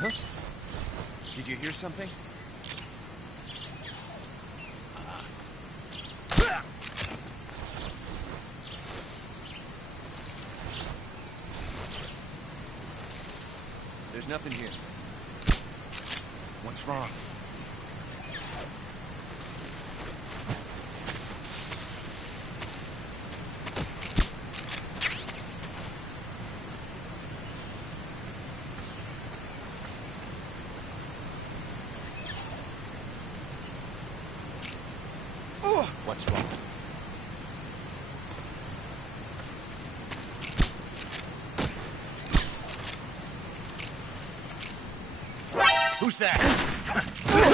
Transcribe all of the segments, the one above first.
Huh? Did you hear something? There's nothing here. What's wrong? What's wrong? Who's that?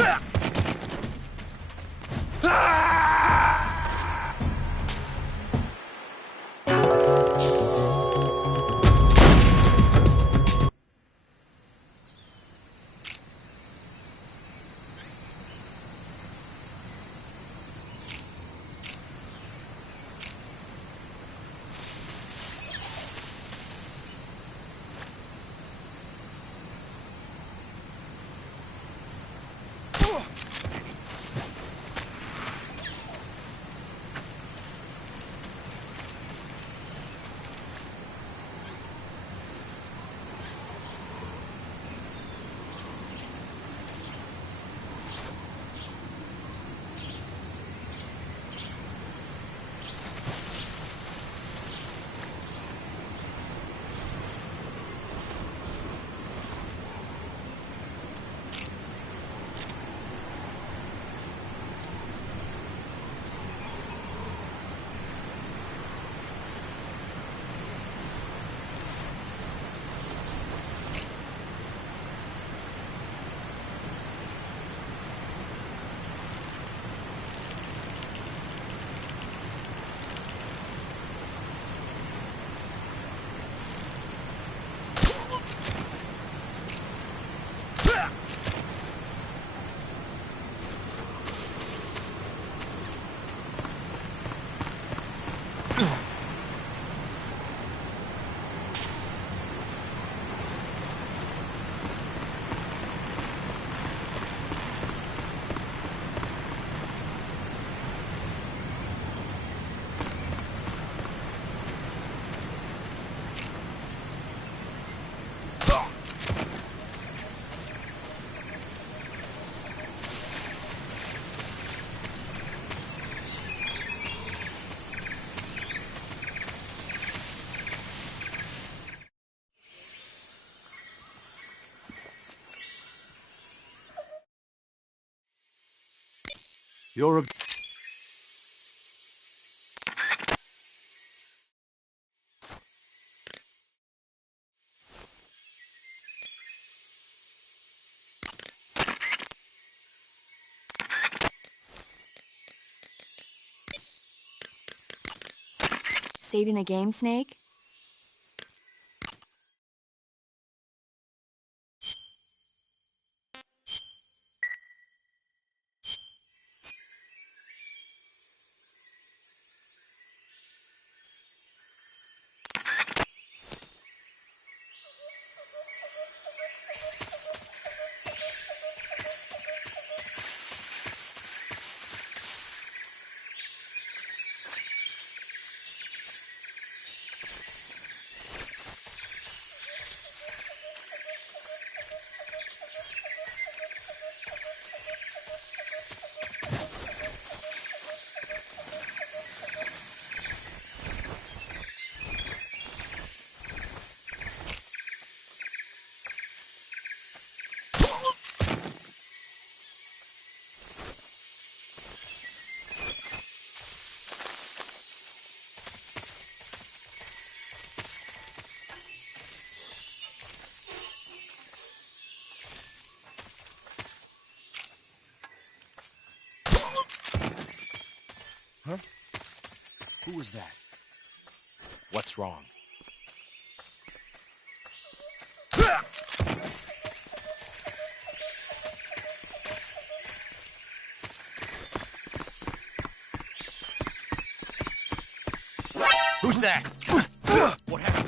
You're a... Saving the game, Snake? Huh? Who was that? What's wrong? Who's that? What happened?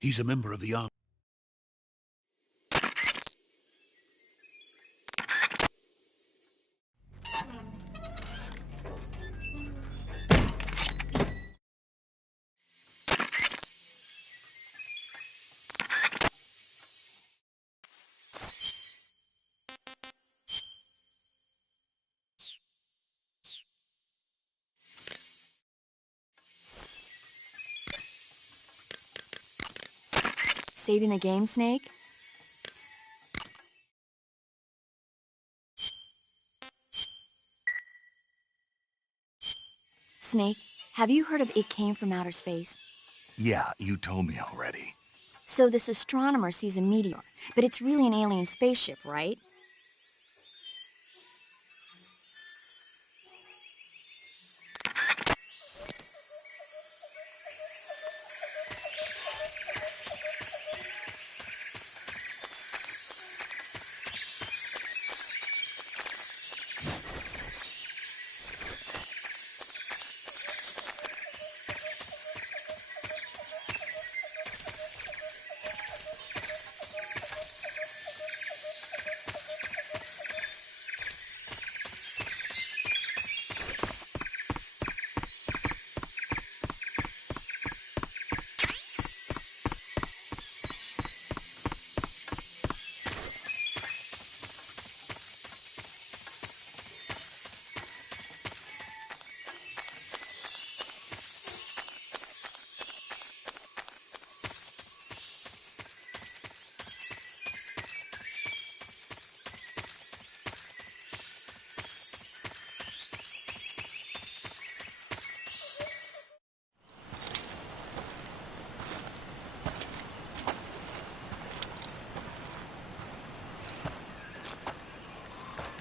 He's a member of the army. Saving the game, Snake? Snake, have you heard of It Came from Outer Space? Yeah, you told me already. So this astronomer sees a meteor, but it's really an alien spaceship, right?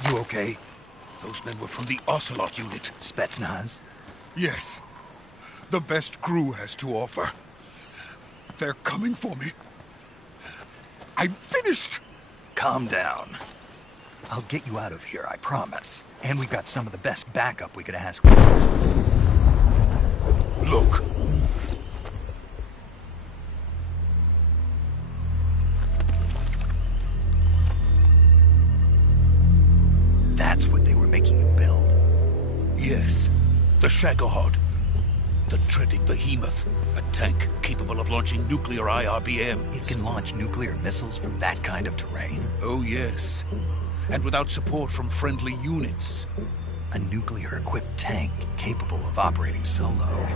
You okay? Those men were from the Ocelot unit. Spetsnaz? Yes. The best crew has to offer. They're coming for me. I'm finished! Calm down. I'll get you out of here, I promise. And we've got some of the best backup we could ask for. Look. That's what they were making you build. Yes. The Shagohod. The dreaded behemoth. A tank capable of launching nuclear IRBMs. It can launch nuclear missiles from that kind of terrain. Oh, yes. And without support from friendly units. A nuclear-equipped tank capable of operating solo.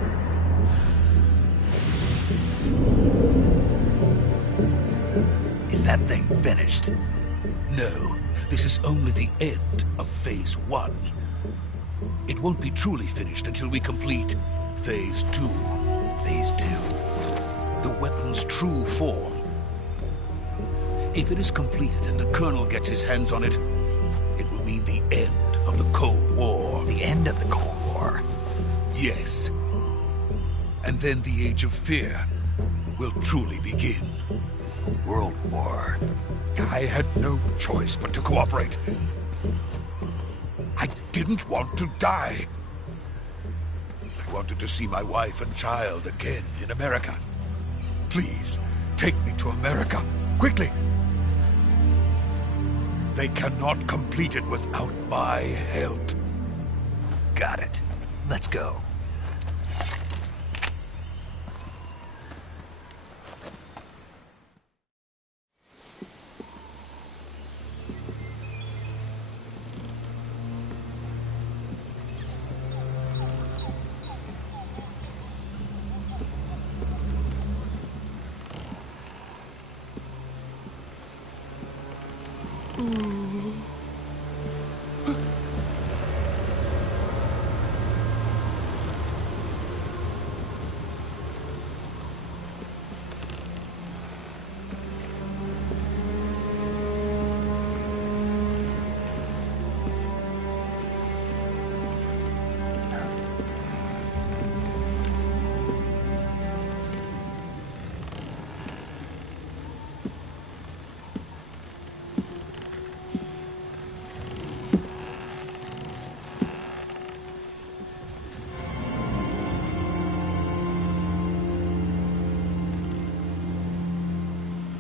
Is that thing finished? No, this is only the end of Phase 1. It won't be truly finished until we complete Phase 2. Phase 2. The weapon's true form. If it is completed and the Colonel gets his hands on it, it will mean the end of the Cold War. The end of the Cold War? Yes. And then the Age of Fear will truly begin. A world war. I had no choice but to cooperate. I didn't want to die. I wanted to see my wife and child again in America. Please, take me to America, quickly. They cannot complete it without my help. Got it. Let's go.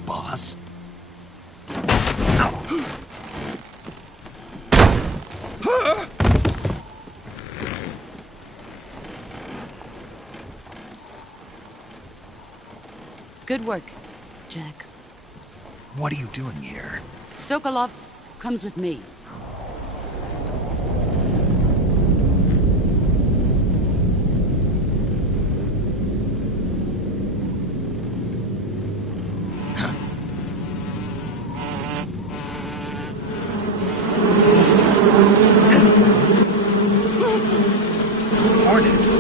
Boss? Good work, Jack. What are you doing here? Sokolov comes with me. Hornets!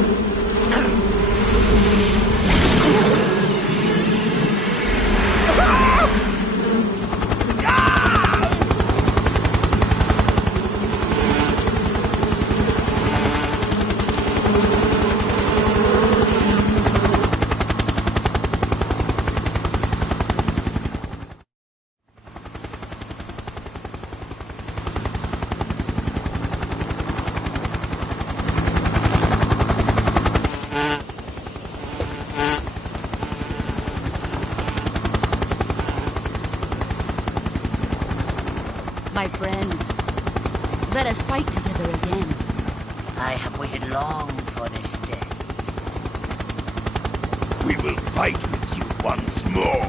My friends, let us fight together again. I have waited long for this day. We will fight with you once more.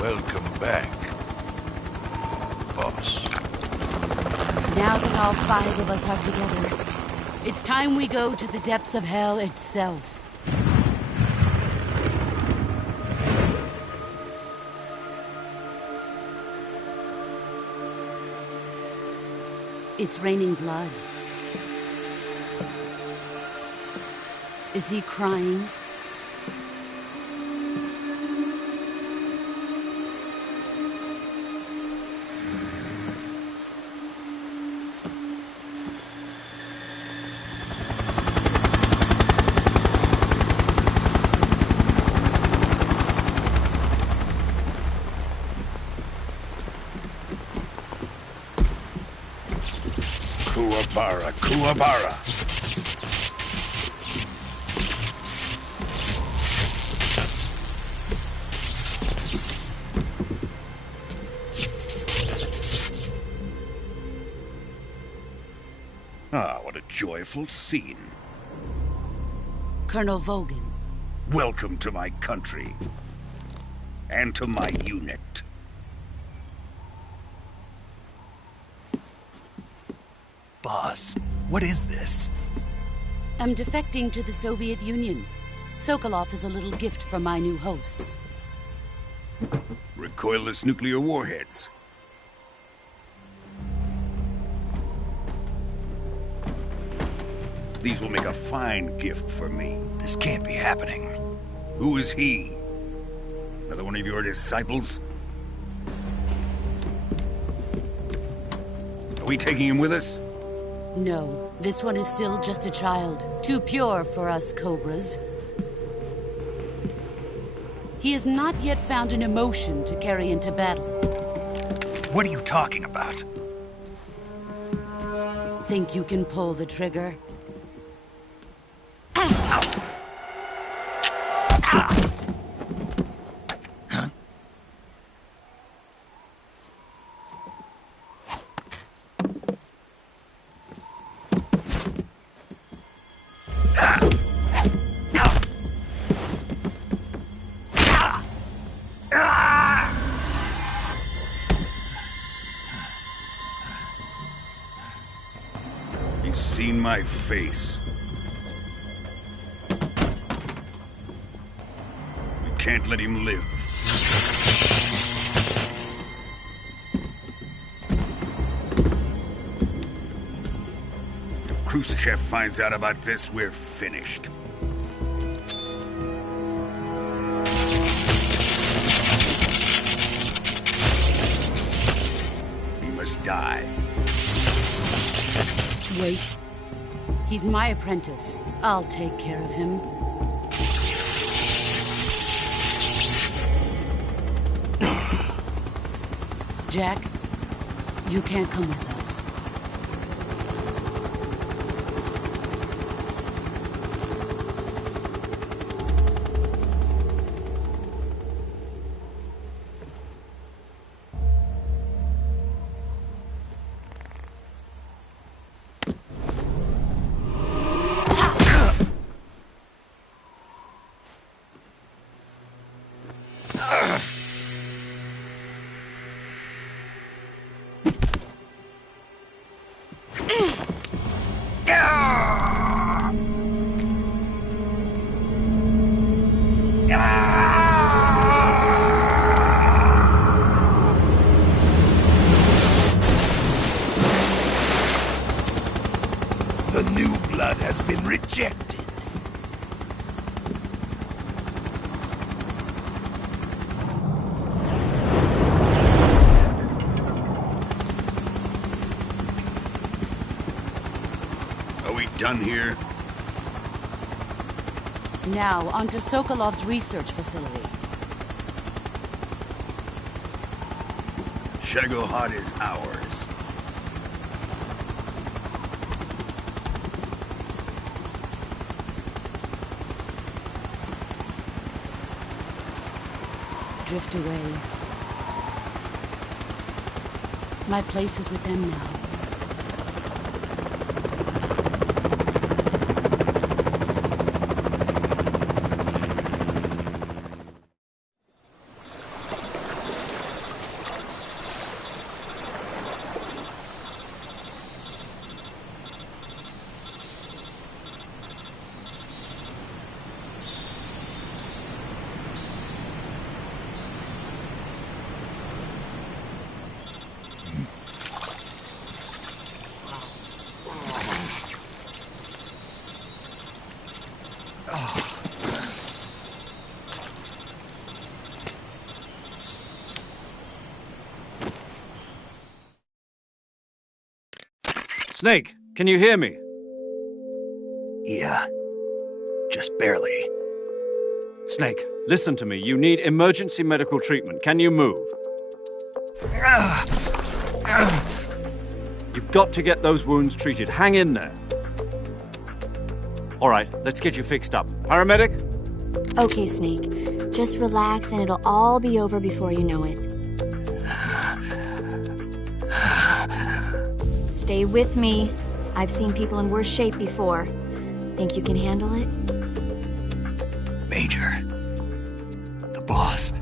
Welcome back, boss. Now that all 5 of us are together, it's time we go to the depths of hell itself. It's raining blood. Is he crying? Kuwabara, Kuwabara. Ah, what a joyful scene. Colonel Vogan. Welcome to my country. And to my unit. Boss, what is this? I'm defecting to the Soviet Union. Sokolov is a little gift from my new hosts. recoilless nuclear warheads. These will make a fine gift for me. This can't be happening. Who is he? Another one of your disciples? Are we taking him with us? No, this one is still just a child. Too pure for us Cobras. He has not yet found an emotion to carry into battle. What are you talking about? Think you can pull the trigger? He's seen my face. We can't let him live. If Khrushchev finds out about this, we're finished. He must die. Wait. He's my apprentice. I'll take care of him. Jack, you can't come with us. The new blood has been rejected. Are we done here? Now, onto Sokolov's research facility. Shagohod is ours. Drift away. My place is with them now. Snake, can you hear me? Yeah. Just barely. Snake, listen to me. You need emergency medical treatment. Can you move? You've got to get those wounds treated. Hang in there. All right, let's get you fixed up. Paramedic? Okay, Snake. Just relax and it'll all be over before you know it. Stay with me. I've seen people in worse shape before. Think you can handle it? Major. The boss.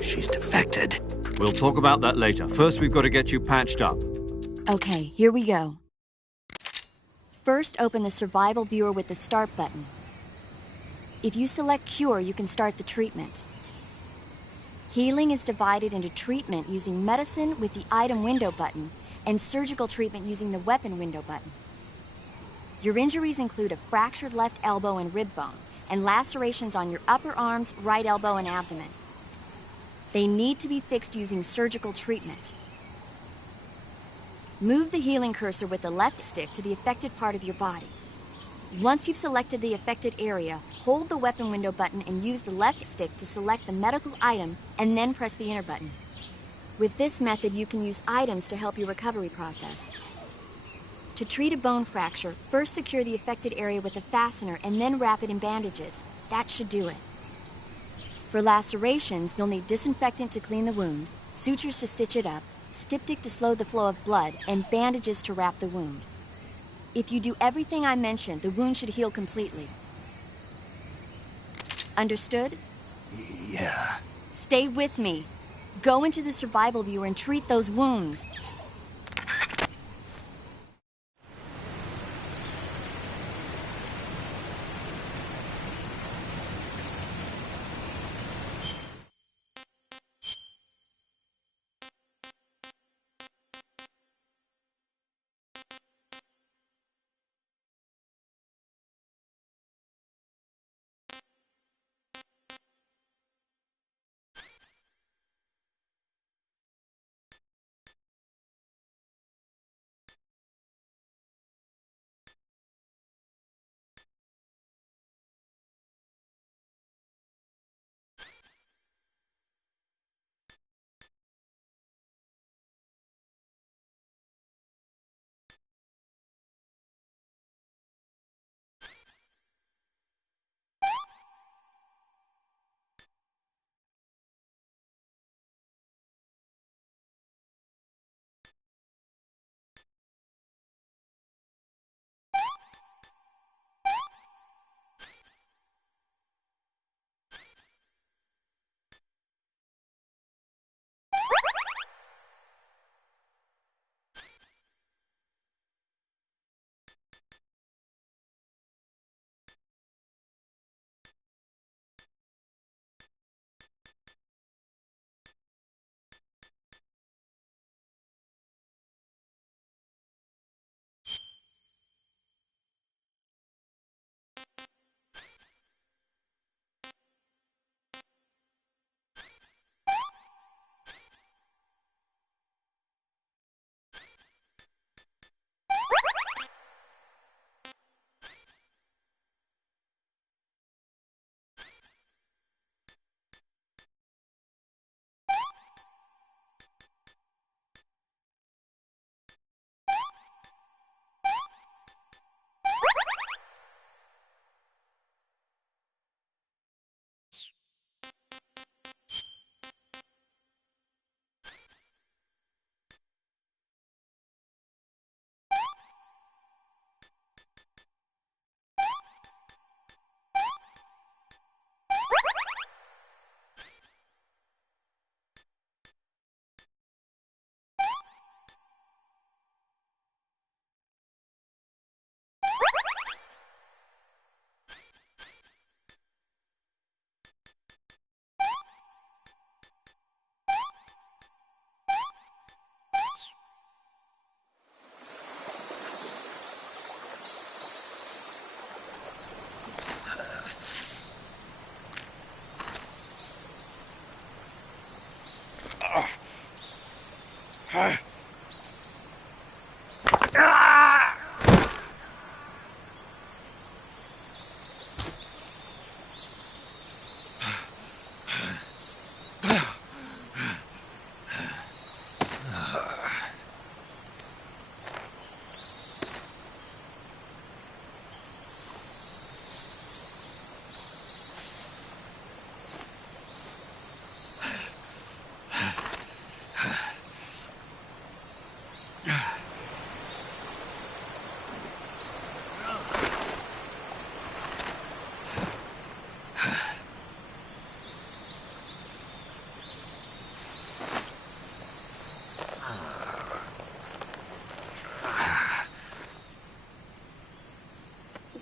She's defected. We'll talk about that later. First, we've got to get you patched up. Okay, here we go. First, open the survival viewer with the start button. If you select cure, you can start the treatment. Healing is divided into treatment using medicine with the item window button and surgical treatment using the weapon window button. Your injuries include a fractured left elbow and rib bone, and lacerations on your upper arms, right elbow, and abdomen. They need to be fixed using surgical treatment. Move the healing cursor with the left stick to the affected part of your body. Once you've selected the affected area, hold the weapon window button and use the left stick to select the medical item, and then press the enter button. With this method, you can use items to help your recovery process. To treat a bone fracture, first secure the affected area with a fastener and then wrap it in bandages. That should do it. For lacerations, you'll need disinfectant to clean the wound, sutures to stitch it up, styptic to slow the flow of blood, and bandages to wrap the wound. If you do everything I mentioned, the wound should heal completely. Understood? Yeah. Stay with me. Go into the survival viewer and treat those wounds.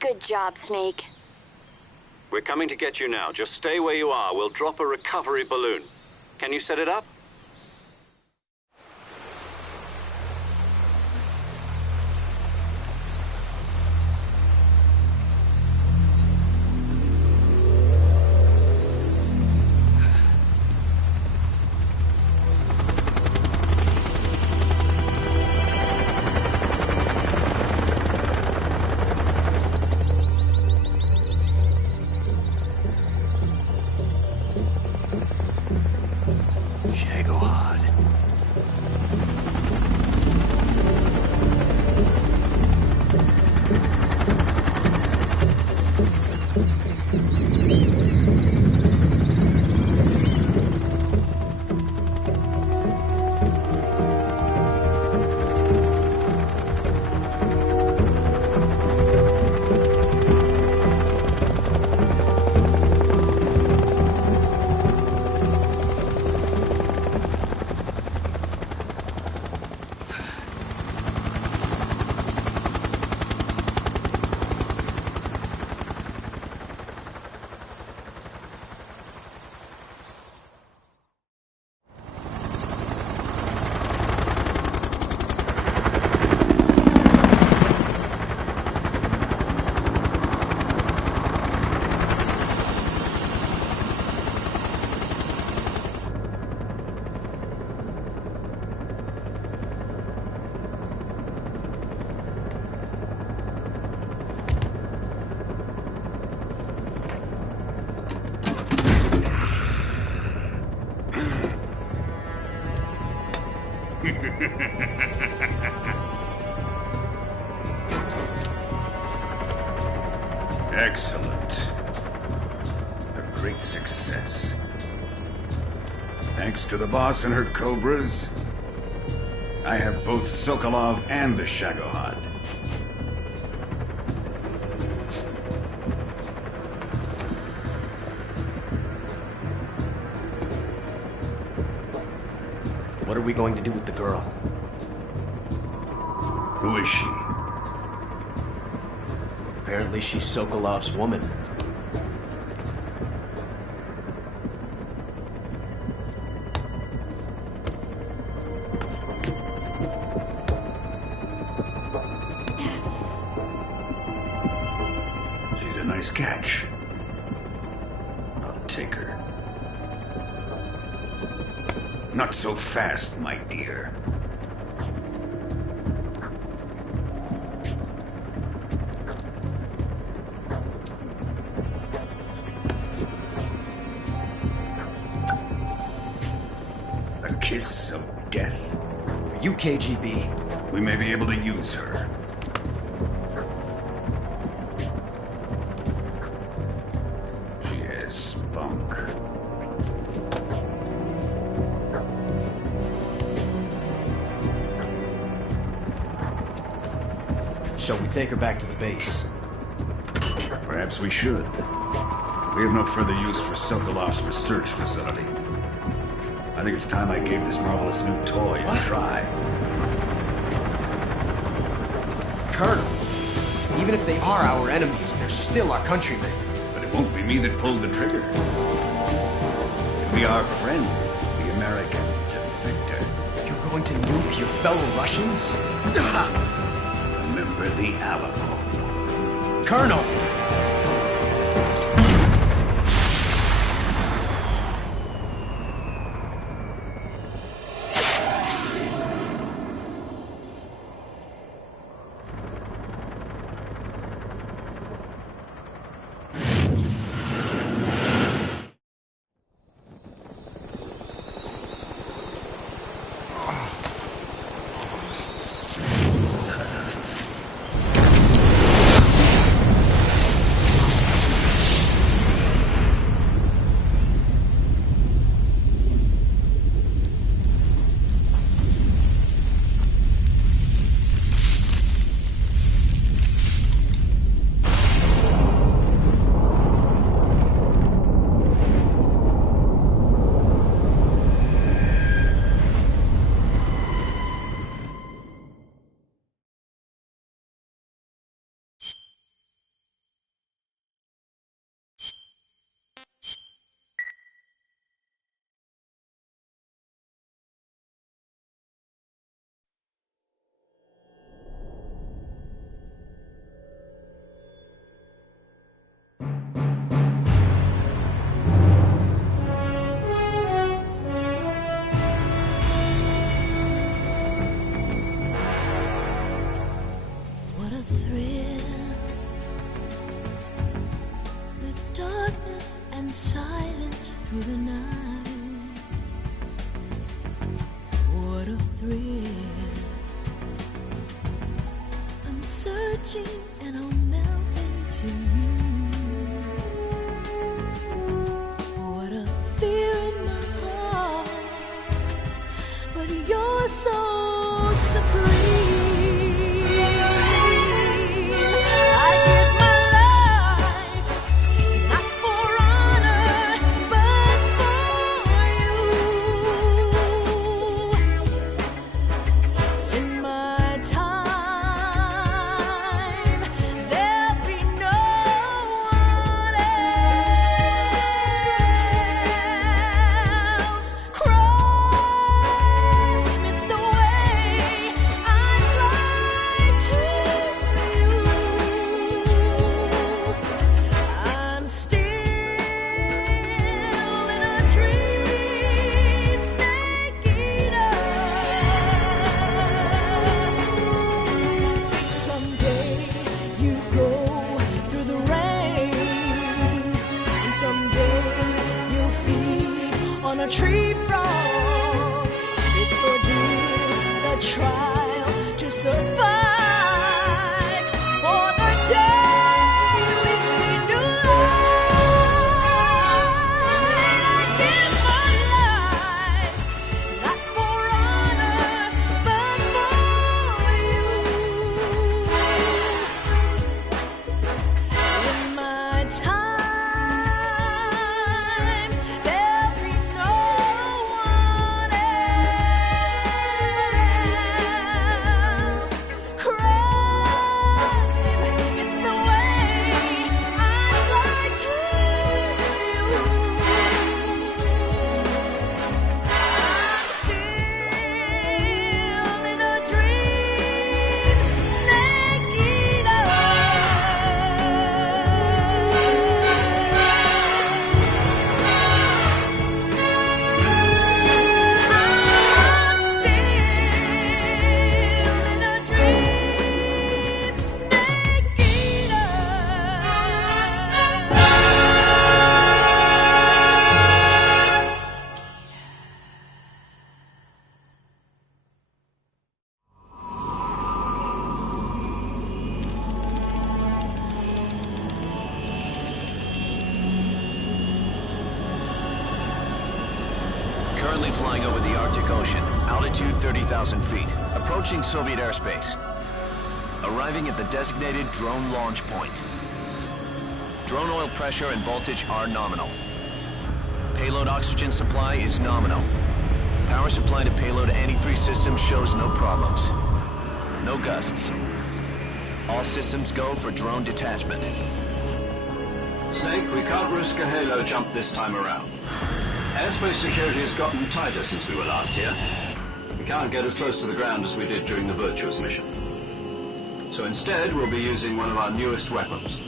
Good job, Snake. We're coming to get you now. Just stay where you are. We'll drop a recovery balloon. Can you set it up? Shagohod. Excellent. A great success. Thanks to the boss and her cobras, I have both Sokolov and the Shagohod. What are we going to do with the girl? Who is she? Apparently she's Sokolov's woman. She's a nice catch. I'll take her. Not so fast, my dear. A kiss of death. Are you KGB? We may be able to use her. She has spunk. Shall we take her back to the base? Perhaps we should. We have no further use for Sokolov's research facility. I think it's time I gave this marvelous new toy a try. Colonel, even if they are our enemies, they're still our countrymen. But it won't be me that pulled the trigger. It'll be our friend, the American defector. You're going to nuke your fellow Russians? Remember the Alamo. Colonel! the night. What a thrill. I'm searching and I'll melt into you. What a fear in my heart, but you're so supreme. On a tree frog, it's ordeal, the trial to survive. For the day we see new life, I give my life, not for honor, but for you. In my time. Currently flying over the Arctic Ocean, altitude 30,000 feet, approaching Soviet airspace. Arriving at the designated drone launch point. Drone oil pressure and voltage are nominal. Payload oxygen supply is nominal. Power supply to payload antifreeze system shows no problems. No gusts. All systems go for drone detachment. Snake, we can't risk a halo jump this time around. Airspace security has gotten tighter since we were last here. We can't get as close to the ground as we did during the Virtuous mission. So instead, we'll be using one of our newest weapons.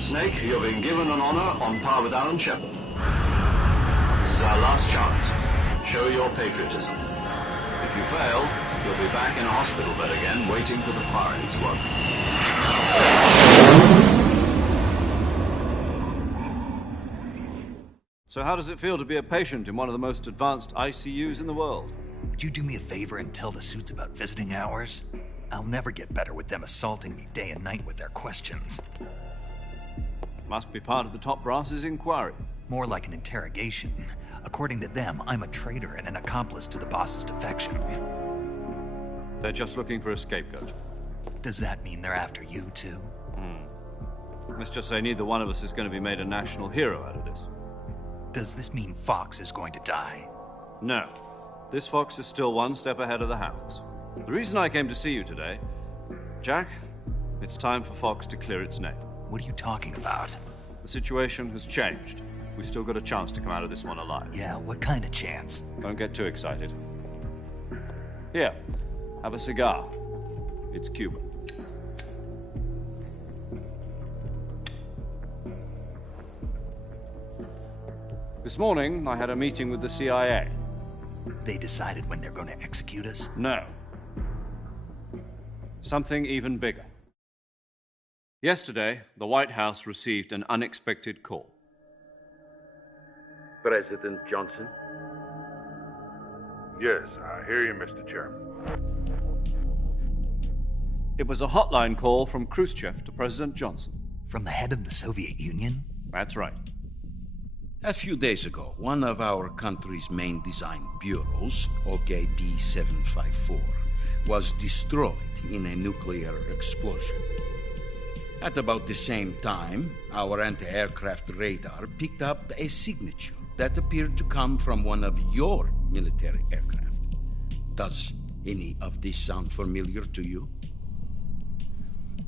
Snake, you're being given an honor on par with Alan Shepard. This is our last chance. Show your patriotism. If you fail, you'll be back in a hospital bed again, waiting for the firing squad. So how does it feel to be a patient in one of the most advanced ICUs in the world? Would you do me a favor and tell the suits about visiting hours? I'll never get better with them assaulting me day and night with their questions. Must be part of the top brass's inquiry. More like an interrogation. According to them, I'm a traitor and an accomplice to the boss's defection. They're just looking for a scapegoat. Does that mean they're after you, too? Let's just say neither one of us is going to be made a national hero out of this. Does this mean Fox is going to die? No. This Fox is still one step ahead of the Hounds. The reason I came to see you today, Jack, it's time for Fox to clear its name. What are you talking about? The situation has changed. We've still got a chance to come out of this one alive. Yeah, what kind of chance? Don't get too excited. Here, have a cigar. It's Cuban. This morning, I had a meeting with the CIA. They decided when they're going to execute us? No. Something even bigger. Yesterday, the White House received an unexpected call. President Johnson? Yes, I hear you, Mr. Chairman. It was a hotline call from Khrushchev to President Johnson. From the head of the Soviet Union? That's right. A few days ago, one of our country's main design bureaus, OKB 754, was destroyed in a nuclear explosion. At about the same time, our anti-aircraft radar picked up a signature that appeared to come from one of your military aircraft. Does any of this sound familiar to you?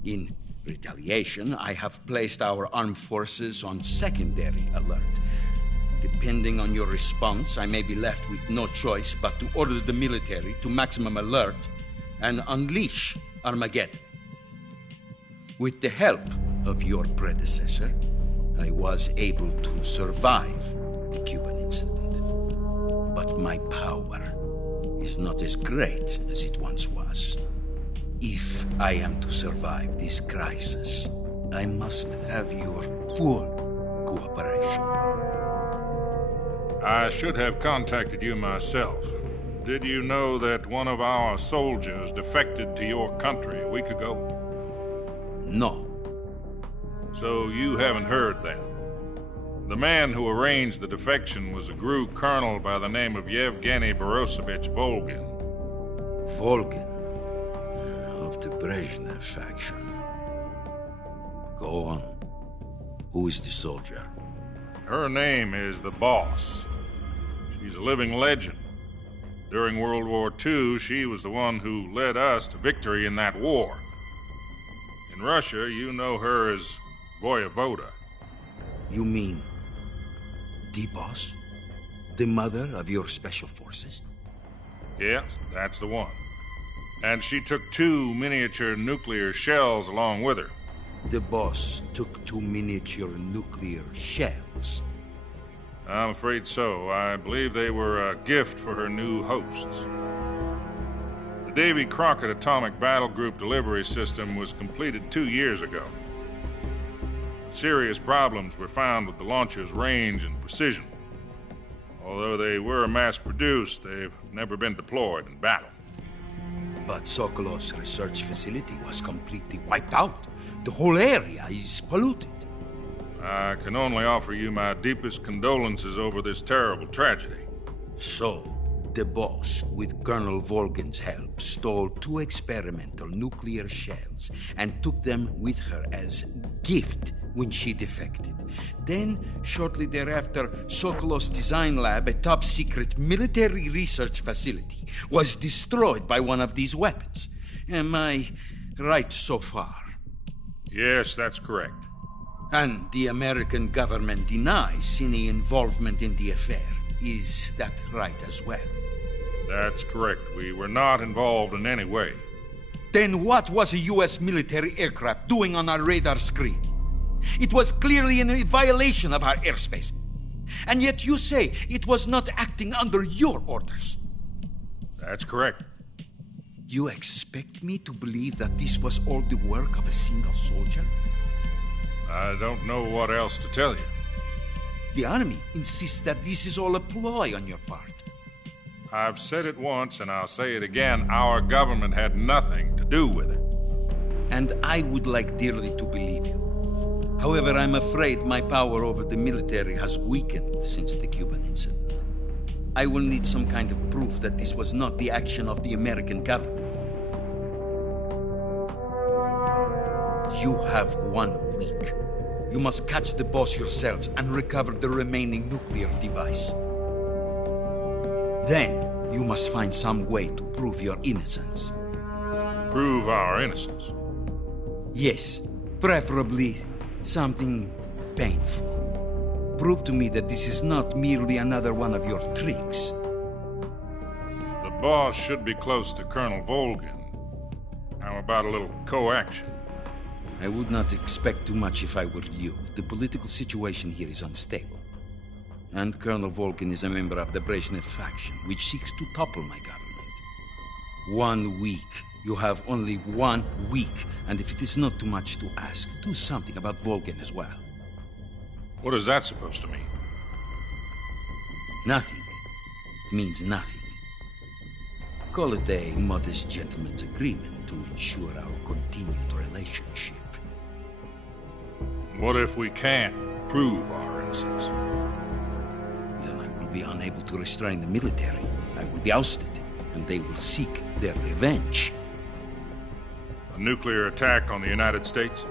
In retaliation, I have placed our armed forces on secondary alert. Depending on your response, I may be left with no choice but to order the military to maximum alert and unleash Armageddon. With the help of your predecessor, I was able to survive the Cuban incident. But my power is not as great as it once was. If I am to survive this crisis, I must have your full cooperation. I should have contacted you myself. Did you know that one of our soldiers defected to your country a week ago? No. So you haven't heard then. The man who arranged the defection was a GRU colonel by the name of Yevgeny Borisovich Volgin. Volgin? Of the Brezhnev faction. Go on. Who is the soldier? Her name is the Boss. She's a living legend. During World War II, she was the one who led us to victory in that war. In Russia, you know her as Voyevoda. You mean the Boss? The mother of your special forces? Yes, that's the one. And she took 2 miniature nuclear shells along with her. The Boss took 2 miniature nuclear shells? I'm afraid so. I believe they were a gift for her new hosts. The Davy Crockett Atomic Battle Group delivery system was completed 2 years ago. Serious problems were found with the launcher's range and precision. Although they were mass-produced, they've never been deployed in battle. But Sokolov's research facility was completely wiped out. The whole area is polluted. I can only offer you my deepest condolences over this terrible tragedy. So, the Boss, with Colonel Volgin's help, stole 2 experimental nuclear shells and took them with her as gift when she defected. Then, shortly thereafter, Sokolov's design lab, a top-secret military research facility, was destroyed by one of these weapons. Am I right so far? Yes, that's correct. And the American government denies any involvement in the affair. Is that right as well? That's correct. We were not involved in any way. Then what was a U.S. military aircraft doing on our radar screen? It was clearly in violation of our airspace. And yet you say it was not acting under your orders. That's correct. You expect me to believe that this was all the work of a single soldier? I don't know what else to tell you. The Army insists that this is all a ploy on your part. I've said it once and I'll say it again. Our government had nothing to do with it. And I would like dearly to believe you. However, I'm afraid my power over the military has weakened since the Cuban incident. I will need some kind of proof that this was not the action of the American government. You have 1 week. You must catch the Boss yourselves and recover the remaining nuclear device. Then, you must find some way to prove your innocence. Prove our innocence? Yes, preferably something painful. Prove to me that this is not merely another one of your tricks. The Boss should be close to Colonel Volgin. How about a little coaction? I would not expect too much if I were you. The political situation here is unstable. And Colonel Volgin is a member of the Brezhnev faction, which seeks to topple my government. 1 week. You have only 1 week, and if it is not too much to ask, do something about Volgin as well. What is that supposed to mean? Nothing. It means nothing. Call it a modest gentleman's agreement to ensure our continued relationship. What if we can't prove our innocence? Then I will be unable to restrain the military. I will be ousted, and they will seek their revenge. A nuclear attack on the United States?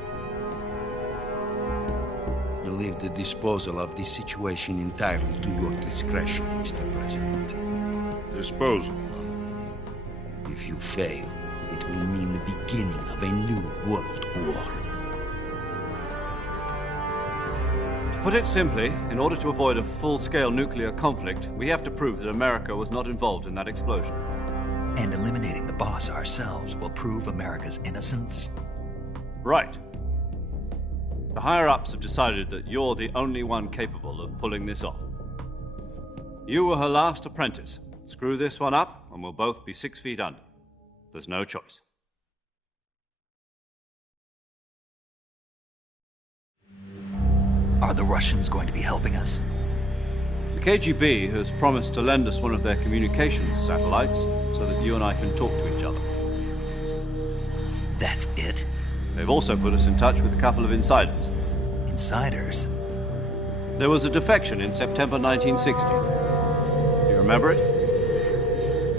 I leave the disposal of this situation entirely to your discretion, Mr. President. Disposal? If you fail, it will mean the beginning of a new world war. To put it simply, in order to avoid a full-scale nuclear conflict, we have to prove that America was not involved in that explosion. And eliminating the boss ourselves will prove America's innocence? Right. The higher-ups have decided that you're the only one capable of pulling this off. You were her last apprentice. Screw this one up, and we'll both be 6 feet under. There's no choice. Are the Russians going to be helping us? The KGB has promised to lend us one of their communications satellites so that you and I can talk to each other. That's it? They've also put us in touch with a couple of insiders. Insiders? There was a defection in September 1960. Do you remember it?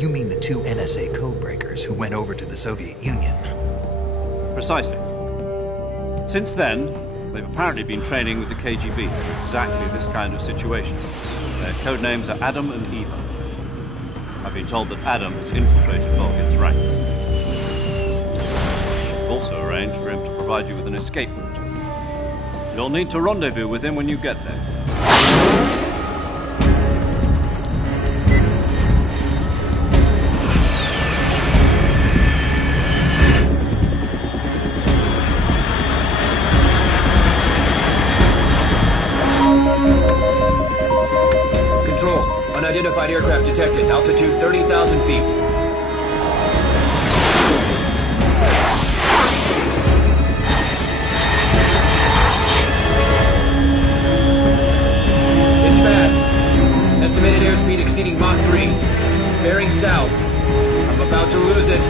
You mean the 2 NSA codebreakers who went over to the Soviet Union? Precisely. Since then, they've apparently been training with the KGB in exactly this kind of situation. Their code names are Adam and Eva. I've been told that Adam has infiltrated Volgin's ranks. I've also arranged for him to provide you with an escape route. You'll need to rendezvous with him when you get there. Control. Unidentified aircraft detected. Altitude 30,000 feet. Estimated airspeed exceeding Mach 3. Bearing south. I'm about to lose it.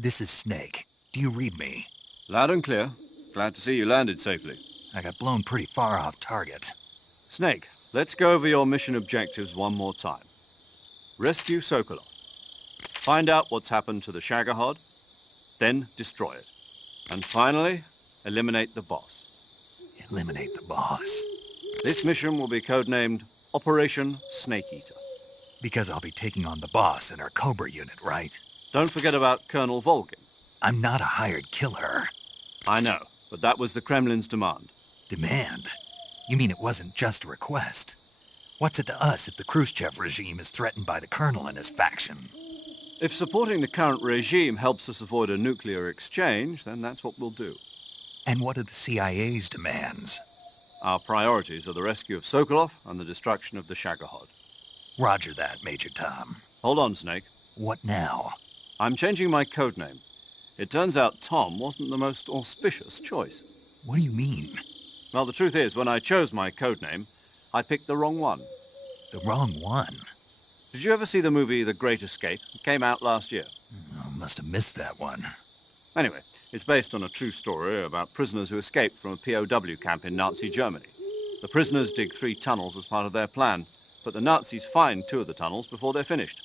This is Snake. Do you read me? Loud and clear. Glad to see you landed safely. I got blown pretty far off target. Snake, let's go over your mission objectives one more time. Rescue Sokolov. Find out what's happened to the Shagohod, then destroy it. And finally, eliminate the boss. Eliminate the boss? This mission will be codenamed Operation Snake Eater. Because I'll be taking on the boss in our Cobra unit, right? Don't forget about Colonel Volgin. I'm not a hired killer. I know, but that was the Kremlin's demand. Demand? You mean it wasn't just a request? What's it to us if the Khrushchev regime is threatened by the Colonel and his faction? If supporting the current regime helps us avoid a nuclear exchange, then that's what we'll do. And what are the CIA's demands? Our priorities are the rescue of Sokolov and the destruction of the Shagohod. Roger that, Major Tom. Hold on, Snake. What now? I'm changing my codename. It turns out Tom wasn't the most auspicious choice. What do you mean? Well, the truth is, when I chose my code name, I picked the wrong one. The wrong one? Did you ever see the movie The Great Escape? It came out last year. I must have missed that one. Anyway, it's based on a true story about prisoners who escaped from a POW camp in Nazi Germany. The prisoners dig 3 tunnels as part of their plan, but the Nazis find 2 of the tunnels before they're finished.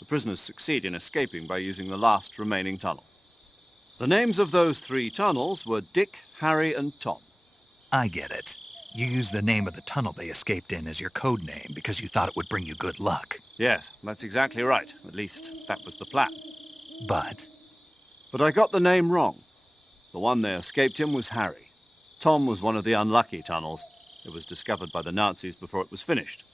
The prisoners succeed in escaping by using the last remaining tunnel. The names of those 3 tunnels were Dick, Harry, and Tom. I get it. You used the name of the tunnel they escaped in as your code name because you thought it would bring you good luck. Yes, that's exactly right. At least, that was the plan. But I got the name wrong. The one they escaped in was Harry. Tom was one of the unlucky tunnels. It was discovered by the Nazis before it was finished.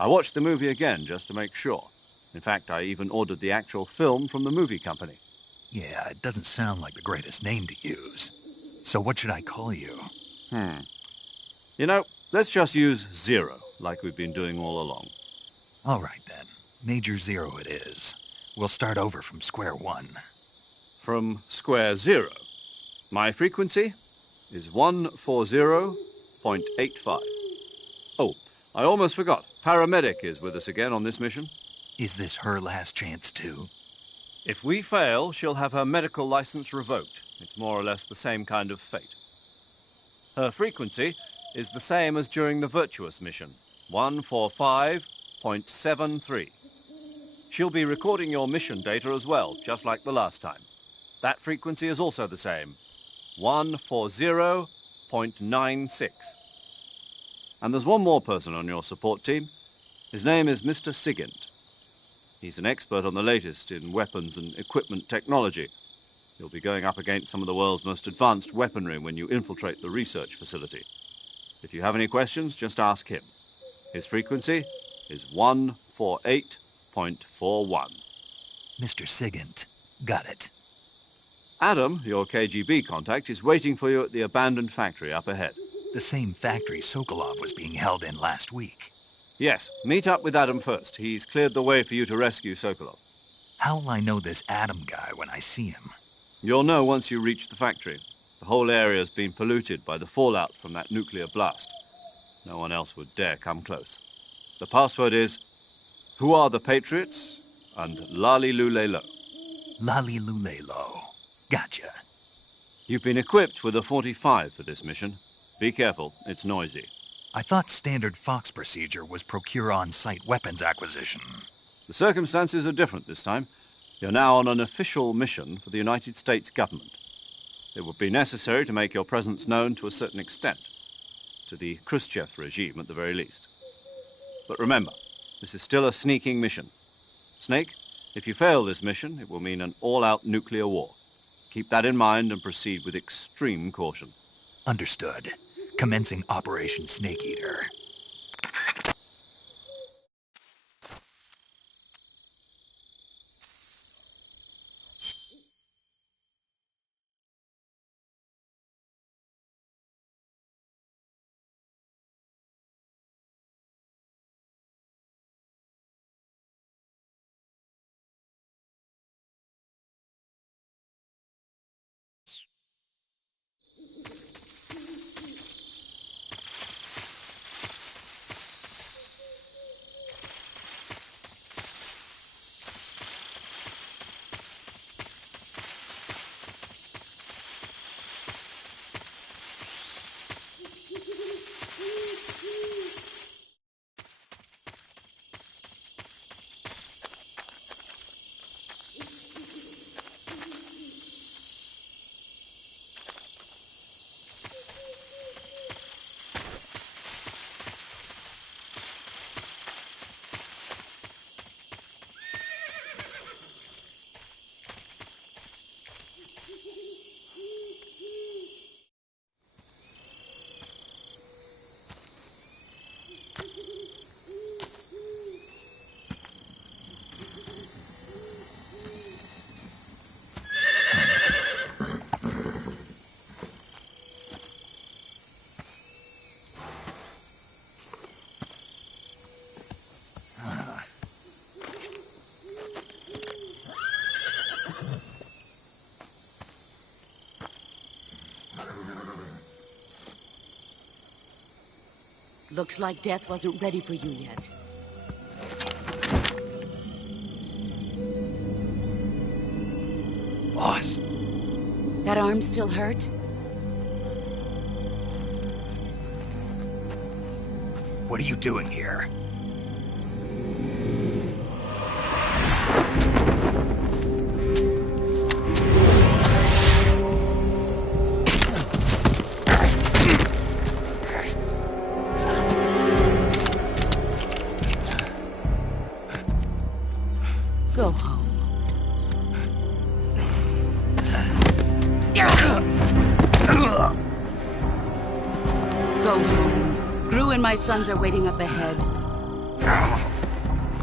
I watched the movie again just to make sure. In fact, I even ordered the actual film from the movie company. yeah, it doesn't sound like the greatest name to use. So what should I call you? You know, let's just use Zero, like we've been doing all along. All right, then. Major Zero it is. We'll start over from square one. From square zero. My frequency is 140.85. Oh, I almost forgot. Paramedic is with us again on this mission. Is this her last chance, too? If we fail, she'll have her medical license revoked. It's more or less the same kind of fate. Her frequency is the same as during the Virtuous mission, 145.73. She'll be recording your mission data as well, just like the last time. That frequency is also the same, 140.96. And there's one more person on your support team. His name is Mr. Sigint. He's an expert on the latest in weapons and equipment technology. You'll be going up against some of the world's most advanced weaponry when you infiltrate the research facility. If you have any questions, just ask him. His frequency is 148.41. Mr. Sigint. Got it. Adam, your KGB contact, is waiting for you at the abandoned factory up ahead. The same factory Sokolov was being held in last week. Yes, meet up with Adam first. He's cleared the way for you to rescue Sokolov. How'll I know this Adam guy when I see him? You'll know once you reach the factory. The whole area's been polluted by the fallout from that nuclear blast. No one else would dare come close. The password is, "Who are the Patriots?" and Lali Lule Lo. Lali Lule Lo. Gotcha. You've been equipped with a 45 for this mission. Be careful, it's noisy. I thought standard Fox procedure was procure on-site weapons acquisition. The circumstances are different this time. You're now on an official mission for the United States government. It would be necessary to make your presence known to a certain extent. To the Khrushchev regime, at the very least. But remember, this is still a sneaking mission. Snake, if you fail this mission, it will mean an all-out nuclear war. Keep that in mind and proceed with extreme caution. Understood. Commencing Operation Snake Eater. Looks like death wasn't ready for you yet. Boss. That arm still hurt? What are you doing here? Go home. Go home. Gru and my sons are waiting up ahead.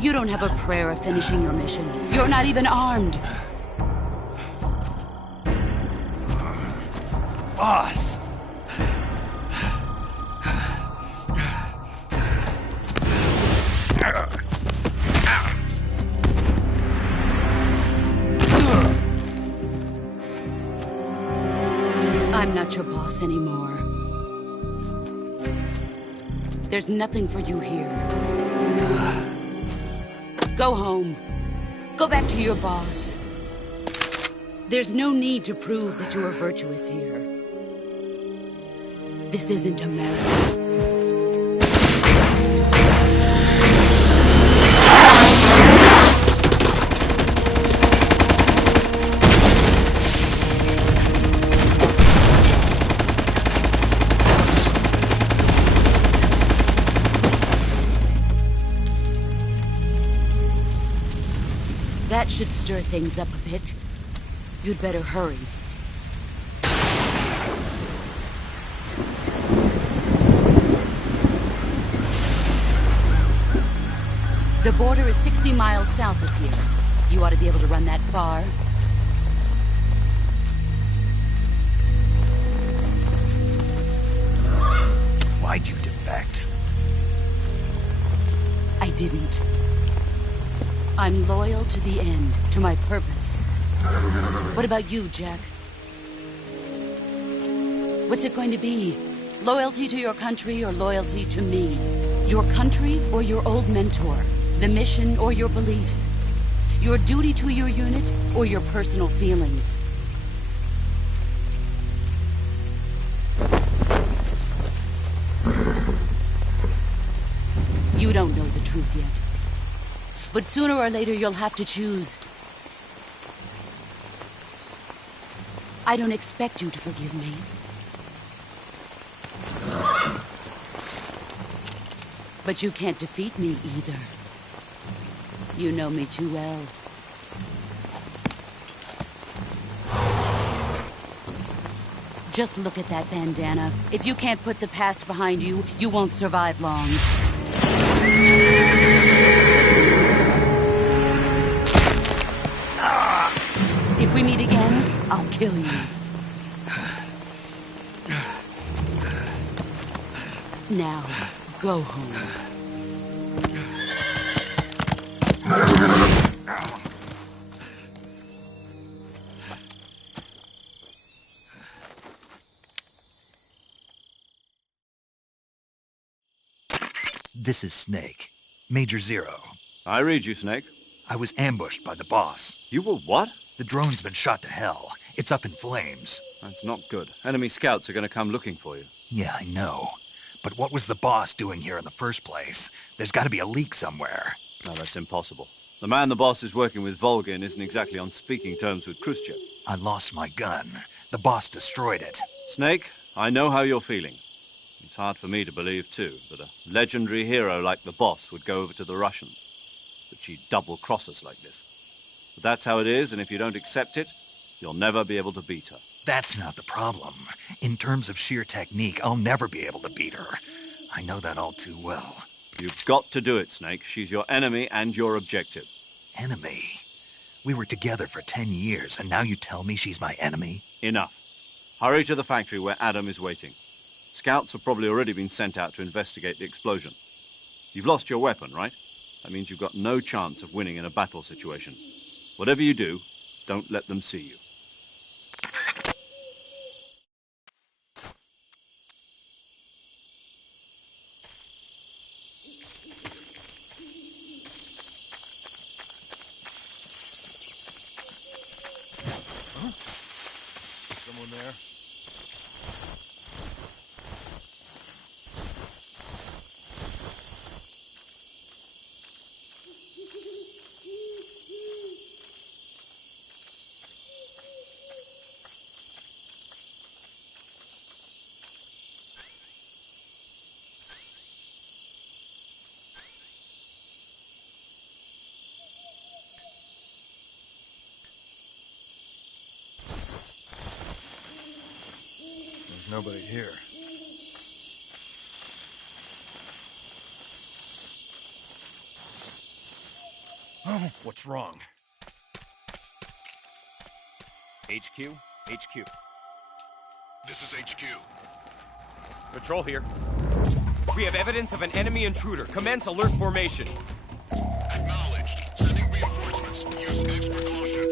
You don't have a prayer of finishing your mission. You're not even armed. Boss! I'm not your boss anymore. There's nothing for you here. Go home. Go back to your boss. There's no need to prove that you are virtuous here. This isn't America. That should stir things up a bit. You'd better hurry. The border is 60 miles south of here. You ought to be able to run that far. Why'd you defect? I didn't. I'm loyal to the end, to my purpose. What about you, Jack? What's it going to be? Loyalty to your country or loyalty to me? Your country or your old mentor? The mission or your beliefs? Your duty to your unit or your personal feelings? You don't know the truth yet. But sooner or later, you'll have to choose. I don't expect you to forgive me. But you can't defeat me either. You know me too well. Just look at that bandana. If you can't put the past behind you, you won't survive long. If we meet again, I'll kill you. Now, go home. This is Snake. Major Zero. I read you, Snake. I was ambushed by the boss. You were what? The drone's been shot to hell. It's up in flames. That's not good. Enemy scouts are going to come looking for you. Yeah, I know. But what was the boss doing here in the first place? There's got to be a leak somewhere. No, that's impossible. The man the boss is working with, Volgin, isn't exactly on speaking terms with Khrushchev. I lost my gun. The boss destroyed it. Snake, I know how you're feeling. It's hard for me to believe, too, that a legendary hero like the boss would go over to the Russians. That she'd double-cross us like this. But that's how it is, and if you don't accept it, you'll never be able to beat her. That's not the problem. In terms of sheer technique, I'll never be able to beat her. I know that all too well. You've got to do it, Snake. She's your enemy and your objective. Enemy? We were together for 10 years, and now you tell me she's my enemy? Enough. Hurry to the factory where Adam is waiting. Scouts have probably already been sent out to investigate the explosion. You've lost your weapon, right? That means you've got no chance of winning in a battle situation. Whatever you do, don't let them see you. nobody here. Oh, what's wrong? HQ? HQ. This is HQ. Patrol here. We have evidence of an enemy intruder. Commence alert formation. Acknowledged. Sending reinforcements. Use extra caution.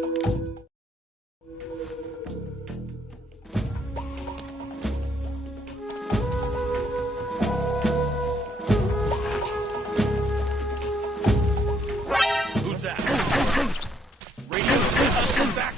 Who's that? Radio, come back!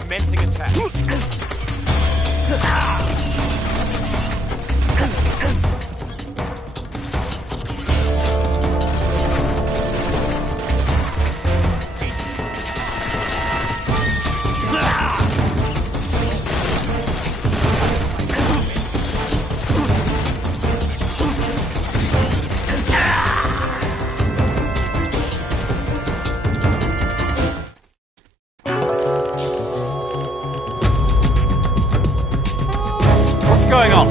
Commencing attack. going on?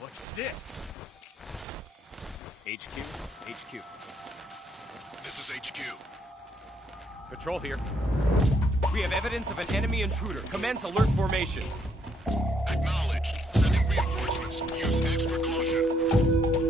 What's this? HQ? HQ. This is HQ. Patrol here. We have evidence of an enemy intruder. Commence alert formation. Acknowledged. Sending reinforcements. Use extra caution.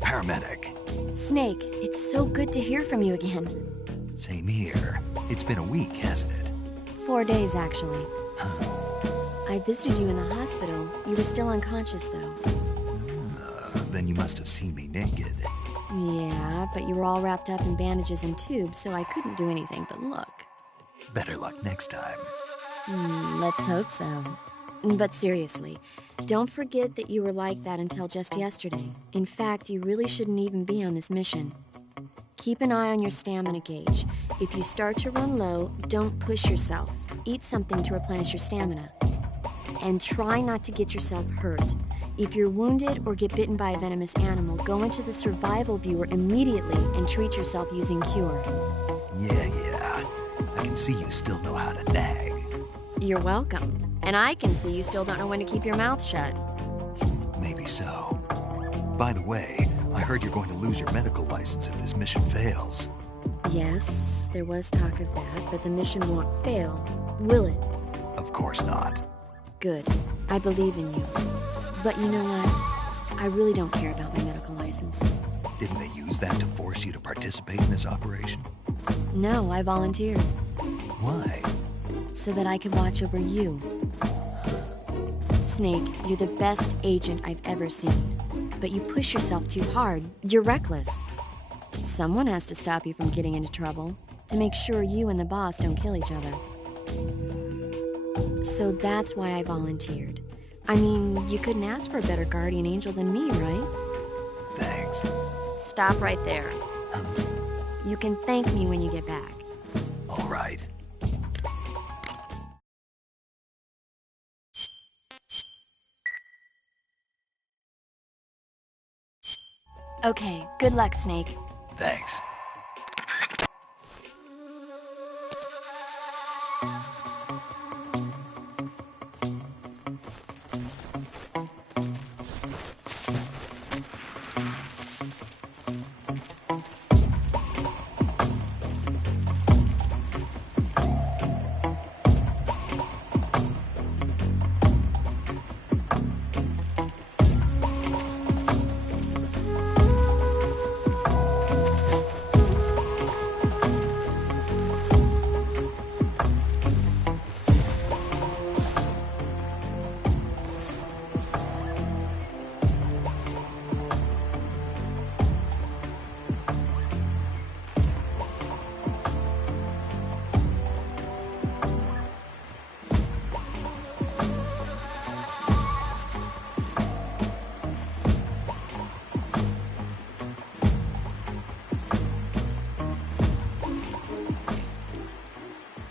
Paramedic. Snake, it's so good to hear from you again. Same here. It's been a week, hasn't it? 4 days, actually. I visited you in the hospital. You were still unconscious, though. Then you must have seen me naked. Yeah, but you were all wrapped up in bandages and tubes, so I couldn't do anything but look. Better luck next time. Let's hope so. But seriously, don't forget that you were like that until just yesterday. In fact, you really shouldn't even be on this mission. Keep an eye on your stamina gauge. If you start to run low, don't push yourself. Eat something to replenish your stamina. And try not to get yourself hurt. If you're wounded or get bitten by a venomous animal, go into the survival viewer immediately and treat yourself using Cure. Yeah. I can see you still know how to nag. You're welcome. And I can see you still don't know when to keep your mouth shut. Maybe so. By the way, I heard you're going to lose your medical license if this mission fails. Yes, there was talk of that, but the mission won't fail, will it? Of course not. Good. I believe in you. But you know what? I really don't care about my medical license. Didn't they use that to force you to participate in this operation? No, I volunteered. Why? So that I could watch over you. Snake, you're the best agent I've ever seen. But you push yourself too hard. You're reckless. Someone has to stop you from getting into trouble, to make sure you and the boss don't kill each other. So that's why I volunteered. I mean, you couldn't ask for a better guardian angel than me, right? Thanks. Stop right there. You can thank me when you get back. All right. Okay, good luck, Snake. Thanks.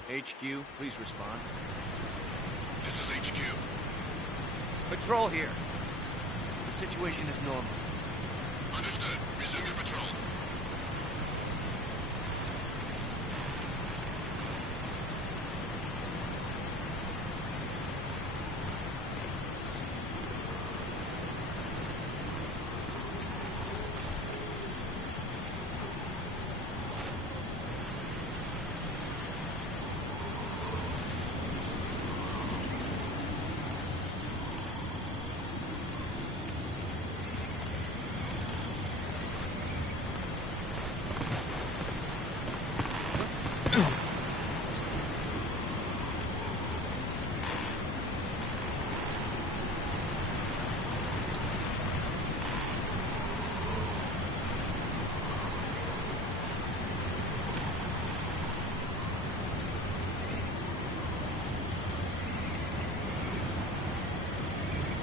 HQ, please respond. This is HQ. Patrol here. The situation is normal. Understood. Resume your patrol.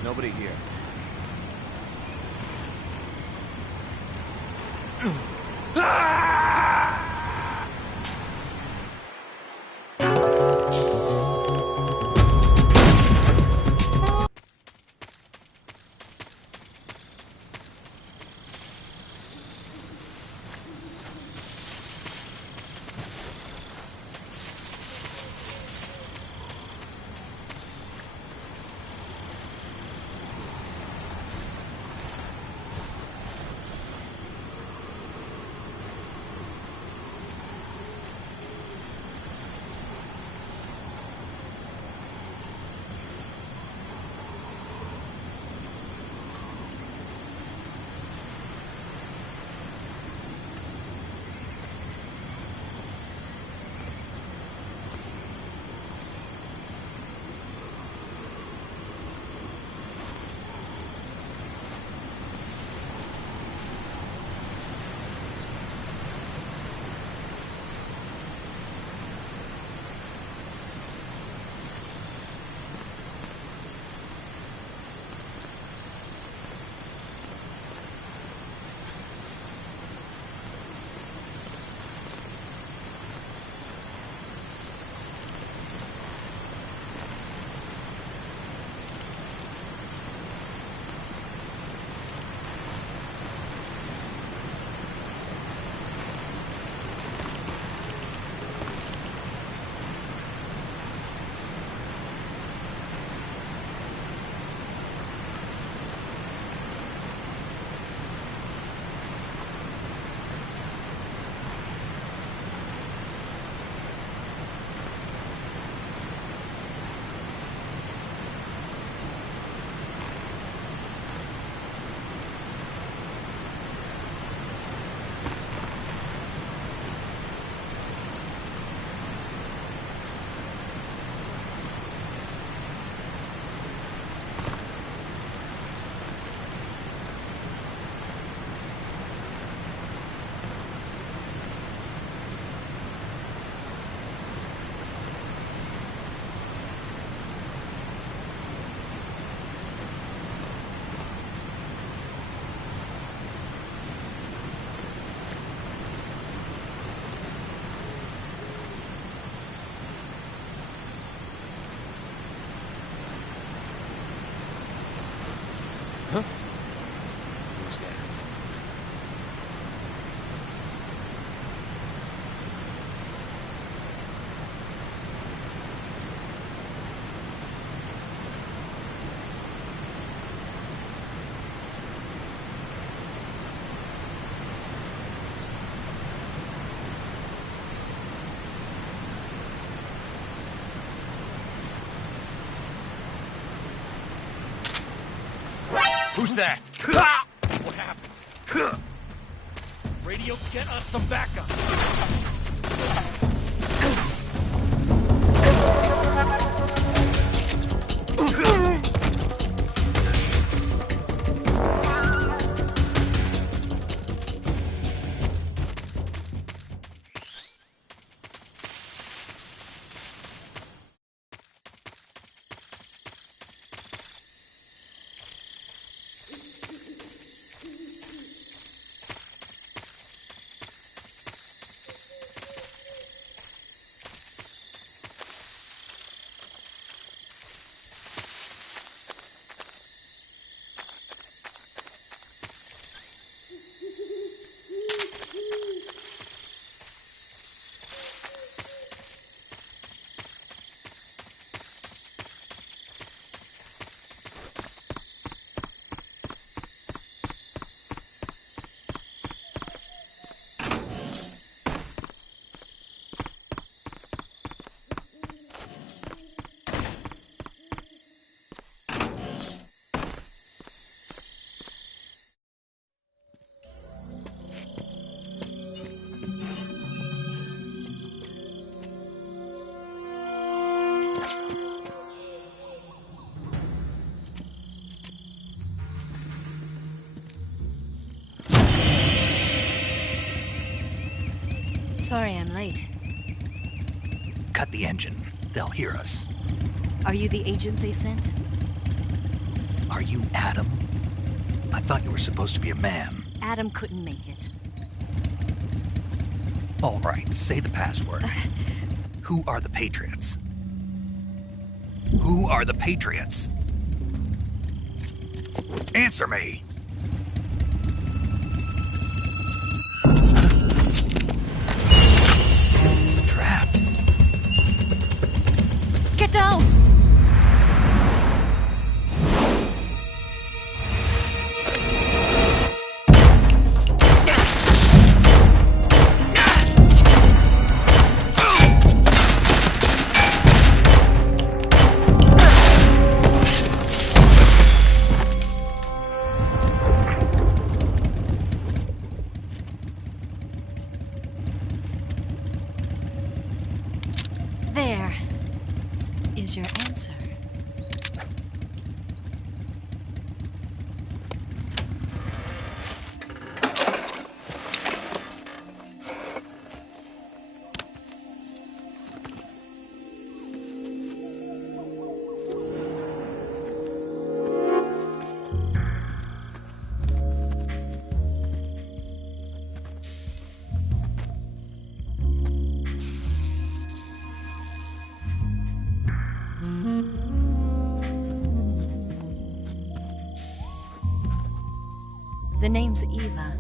Nobody here. Huh? Who's there? Who's that? What happened? Radio, get us some backup. Sorry I'm late. Cut the engine. They'll hear us. Are you the agent they sent? Are you Adam? I thought you were supposed to be a man. Adam couldn't make it. All right, say the password. Who are the Patriots? Who are the Patriots? Answer me! Trapped. Get down! There is your answer. The name's Eva.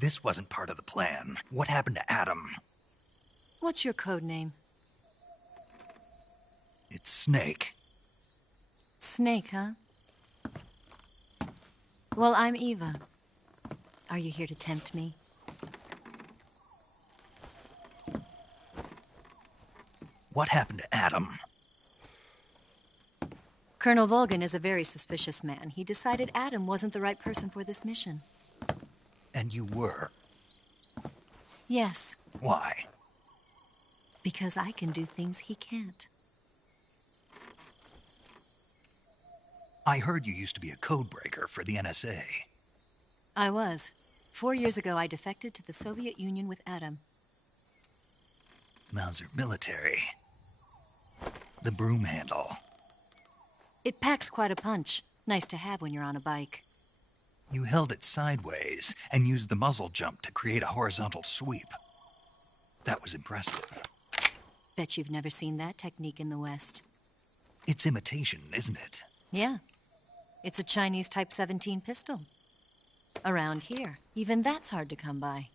This wasn't part of the plan. What happened to Adam? What's your code name? It's Snake. Snake, huh? Well, I'm Eva. Are you here to tempt me? What happened to Adam? Colonel Volgan is a very suspicious man. He decided Adam wasn't the right person for this mission. And you were? Yes. Why? Because I can do things he can't. I heard you used to be a codebreaker for the NSA. I was. 4 years ago, I defected to the Soviet Union with Adam. Mauser military. the broom handle? It packs quite a punch. Nice to have when you're on a bike. You held it sideways and used the muzzle jump to create a horizontal sweep. That was impressive. Bet you've never seen that technique in the West. It's imitation, isn't it? Yeah. It's a Chinese Type 17 pistol. Around here, even that's hard to come by.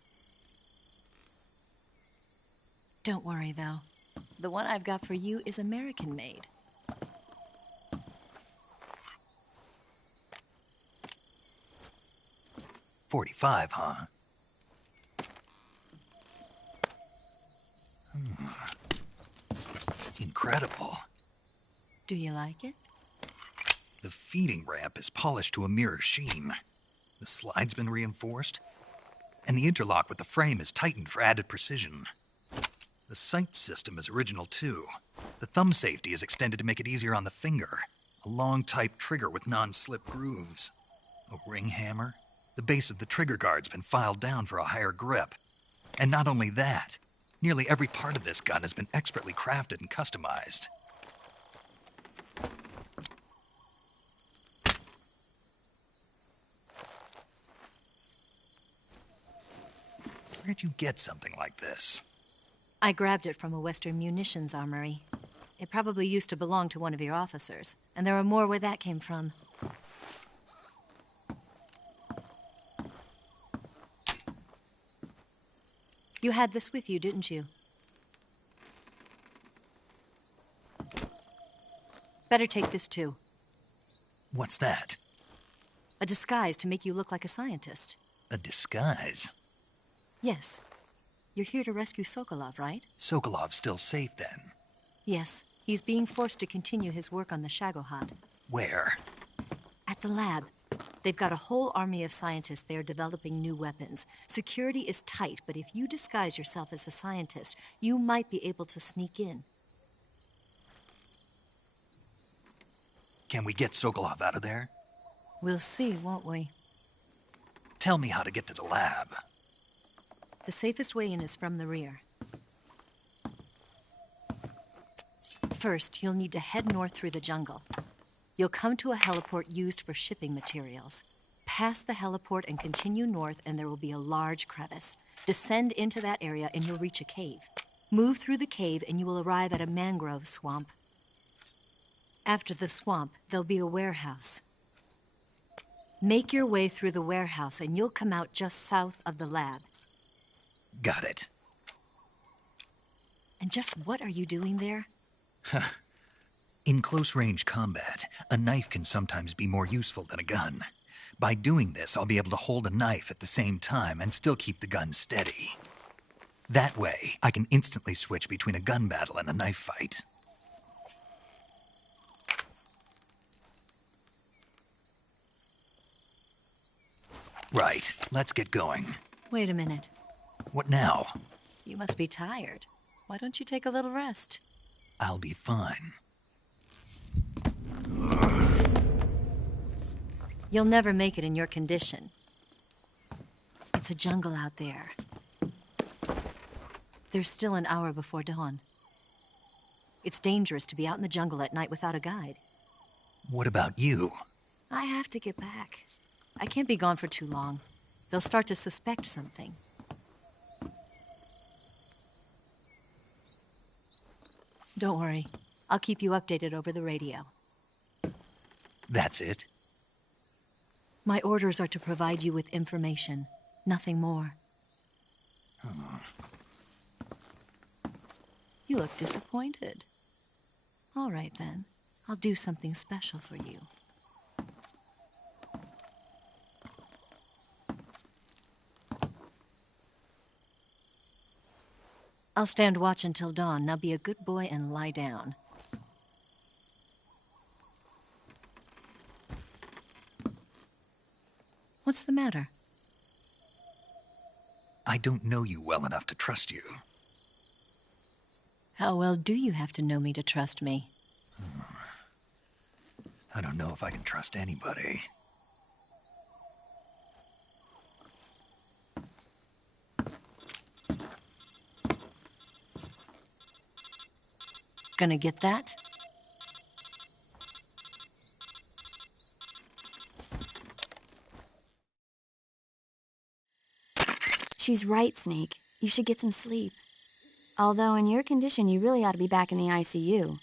Don't worry, though. The one I've got for you is American-made. .45, huh? Incredible. Do you like it? The feeding ramp is polished to a mirror sheen. The slide's been reinforced, and the interlock with the frame is tightened for added precision. The sight system is original too. The thumb safety is extended to make it easier on the finger. A long type trigger with non-slip grooves. A ring hammer. The base of the trigger guard's been filed down for a higher grip. And not only that, nearly every part of this gun has been expertly crafted and customized. Where'd you get something like this? I grabbed it from a Western munitions armory. It probably used to belong to one of your officers, and there are more where that came from. You had this with you, didn't you? Better take this too. What's that? A disguise to make you look like a scientist. A disguise? Yes. You're here to rescue Sokolov, right? Sokolov's still safe then? Yes. He's being forced to continue his work on the Shagohod. Where? At the lab. They've got a whole army of scientists there developing new weapons. Security is tight, but if you disguise yourself as a scientist, you might be able to sneak in. Can we get Sokolov out of there? We'll see, won't we? Tell me how to get to the lab. The safest way in is from the rear. First, you'll need to head north through the jungle. You'll come to a heliport used for shipping materials. Pass the heliport and continue north, and there will be a large crevice. Descend into that area, and you'll reach a cave. Move through the cave, and you will arrive at a mangrove swamp. After the swamp, there'll be a warehouse. Make your way through the warehouse, and you'll come out just south of the lab. Got it. And just what are you doing there? In close-range combat, a knife can sometimes be more useful than a gun. By doing this, I'll be able to hold a knife at the same time and still keep the gun steady. That way, I can instantly switch between a gun battle and a knife fight. Right, let's get going. Wait a minute. What now? You must be tired. Why don't you take a little rest? I'll be fine. You'll never make it in your condition. It's a jungle out there. There's still an hour before dawn. It's dangerous to be out in the jungle at night without a guide. What about you? I have to get back. I can't be gone for too long. They'll start to suspect something. Don't worry. I'll keep you updated over the radio. That's it? My orders are to provide you with information. Nothing more. Oh. You look disappointed. All right, then. I'll do something special for you. I'll stand watch until dawn. Now be a good boy and lie down. What's the matter? I don't know you well enough to trust you. How well do you have to know me to trust me? I don't know if I can trust anybody. Gonna get that? She's right, Snake. You should get some sleep. Although in your condition, you really ought to be back in the ICU.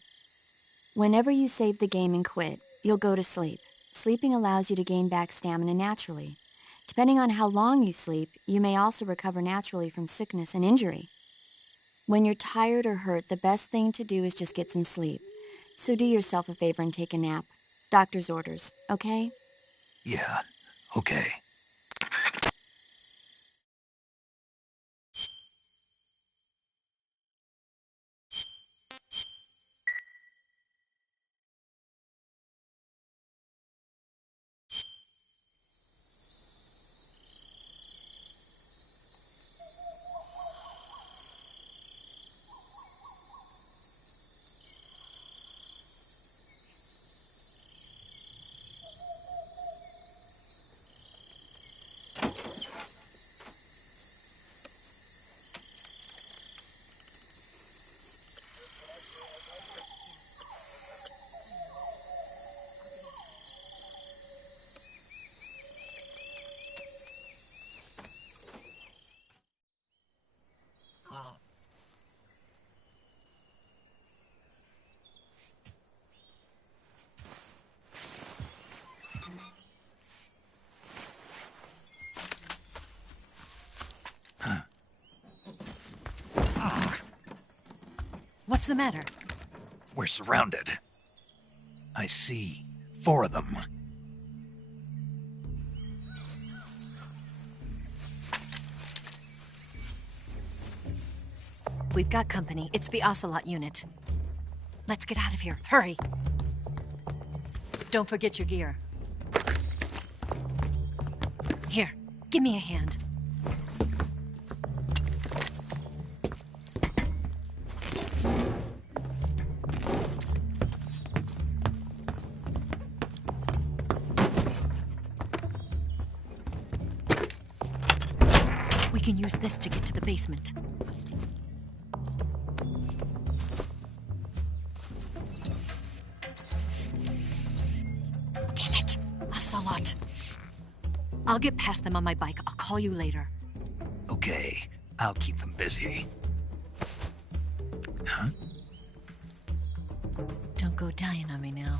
Whenever you save the game and quit, you'll go to sleep. Sleeping allows you to gain back stamina naturally. Depending on how long you sleep, you may also recover naturally from sickness and injury. When you're tired or hurt, the best thing to do is just get some sleep. So do yourself a favor and take a nap. Doctor's orders, okay? Yeah, okay. What's the matter? We're surrounded. I see 4 of them. We've got company. It's the Ocelot unit. Let's get out of here. Hurry! Don't forget your gear. Here, give me a hand. We can use this to get to the basement. Damn it! Ocelot. I'll get past them on my bike. I'll call you later. Okay, I'll keep them busy. Huh? Don't go dying on me now.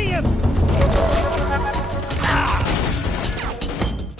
see him!